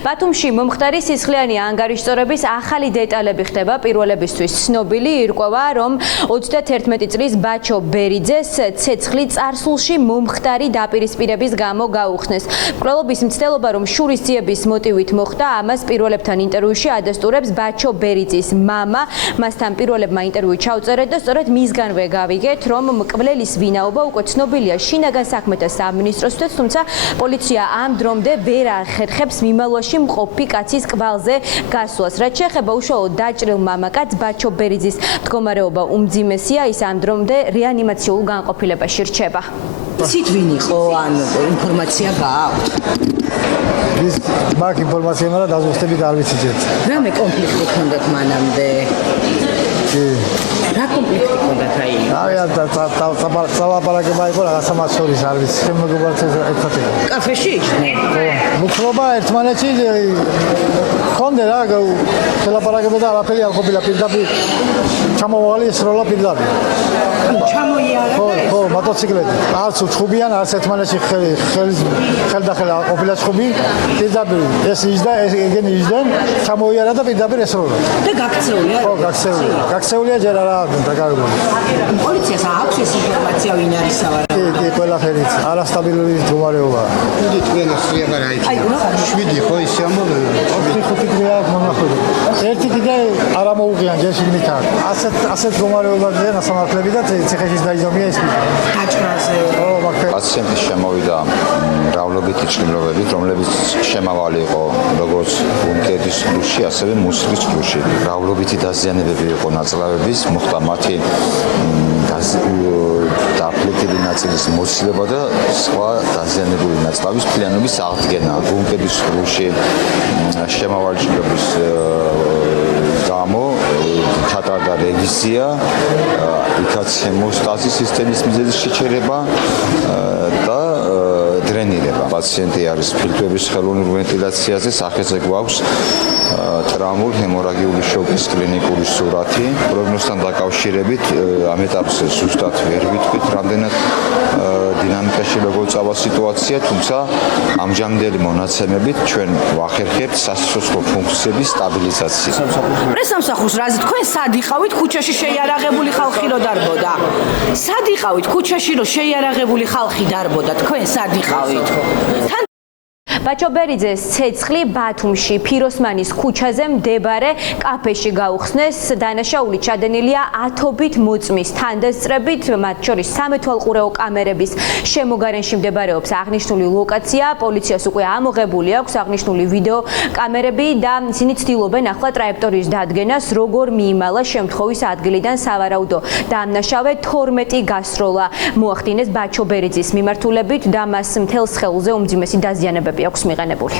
ბათუმში მომხდარი სისხლიანი ანგარიშწორების ახალი დეტალები ხდება. პირველებისთვის ცნობილი ირკვევა, რომ 31 წლის ბაჩო ბერიძეს ცეცხლი წარსულში მომხდარი დაპირისპირების გამო გაუხსნეს. მკვლელობის მცდელობა, რომ შურის ძიების მოტივით მოხდა, ამას პირველებთან ინტერვიუში ადასტურებს ბაჩო ბერიძის მამა. მასთან პირველებმა ინტერვიუ ჩაუწერეთ და სწორედ მისგანვე გავიგეთ, რომ მკვლელის ვინაობა უკვე ცნობილია შინაგან საქმეთა სამინისტროსთვის, თუმცა პოლიცია ამ დრომდე ვერ ახერხებს მიმალვაში მყოფი კაცის კვალზე გასვლას. რაც შეეხება უშუალოდ დაჭრილ მამაკაცს, ბაჩო ბერიძის მდგომარეობა უმძიმესია, ის ამ დრომდე რეანიმაციულ განყოფილებაში რჩება. Იცით ვინ იყო, ან ინფორმაცია გააქვთ? ის მაგ ინფორმაცია მაგრამ დაზუსტებით არ ვიცი ჯერ. რამე კონფლიქტი ჰქონდათ მანამდე? რა კონფლიქტი ჰქონდათ აი? სალაპარაკება იყო რაღაცა მათ შორის არ ვიცი. შემოგობართ ერთად იყო. კაფეში იჭდნენ? მუქრობა ერთმანეთში ჰქონდა რა სალაპარაკება და არაფერი არ ყოფილა პირდაპირ ჩამოვალი სროლა პირდაპირ. ჩამოიარა? ხო, მოტოციკლეთი. არც უცხობიან, არც ერთმანეთში ხელდახელა ყოფილა ცხობი. პირდაპირ ეს იჯდა, ეგენი იჯდნენ, ჩამოიარა და პირდაპირ ესროლა. და გაქცეულია? ხო, გაქცეულია. გაქცეულია ჯერ არა დაკარგული. პოლიციას აქვს ეს ინფორმაცია ვინ არის სავარაუდოდ? კი, ყველაფერიც. არასტაბილური მდგომარეობაა. Დიდი თქვენოსია რა იცი. 7 ხო ის ამბობენ. 4-5 დღე აქვს მონახული. ერთი კიდე არ ამოუღიან ჯერ შიგნით აქ. ასეთ მდგომარეობაშია ნასამართლები და ციხეშიც დაიზომია ეს. დაჭრაზე. ხო, მაგ პაციენტი შემოვიდა მრავლობითი ჭრილობებით, რომლებიც შემავალი იყო როგორც უნკედის ჯგუფში, ასევე მუსლის ჯგუფში. მრავლობითი დაზიანებები იყო ნაწლავების, მოხდა მათი დაფლეტილი ნაწილის მოცილება და სხვა დაზიანებული ნაწლავის მთლიანობის აღდგენა. უნკედის ჯგუფში შემავალი ჭრილობის გამო ჩატარდა რევიზია, იქაც ჰემოსტაზის სისტემის მიზეზის შეჩერება და დრენირება. პაციენტი არის ფილტვების ხელოვნურ ვენტილაციაზე, სახეზე გვაქვს ტრაუმულ ჰემორაგიული შოკის კლინიკური სურათი. პროგნოზთან დაკავშირებით ამ ეტაპზე ზუსტად ვერ ვიტყვით, რამდენად დინამიკაში როგორ წავა სიტუაცია, თუმცა ამჟამინდელი მონაცემებით ჩვენ ვახერხებთ სასიცოცხლო ფუნქციების სტაბილიზაციას. პრესამსახურს რაზე თქვენ სად იყავით ქუჩაში შეიარაღებული ხალხი რო დარბოდა? სად იყავით ქუჩაში რო შეიარაღებული ხალხი დარბოდა? თქვენ სად იყავით? ბაჩო ბერიძეს ცეცხლი ბათუმში ფიროსმანის ქუჩაზე მდებარე კაფეში გაუხსნეს. დანაშაული ჩადენილია ათობით მოწმის თანდასწრებით, მათ შორის სამეთვალყურეო კამერების შემოგარენში მდებარეობს აღნიშნული ლოკაცია. პოლიციას უკვე ამოღებული აქვს აღნიშნული ვიდეო კამერები და ისინი ცდილობენ ახლა ტრაექტორიის დადგენას, როგორ მიიმალა შემთხვევის ადგილიდან სავარაუდო დამნაშავე 12 გასროლა მოახდინეს ბაჩო ბერიძის მიმართულებით და მას მთელს ხელზე უმძიმესი დაზიანებები აქვს მიღენებული.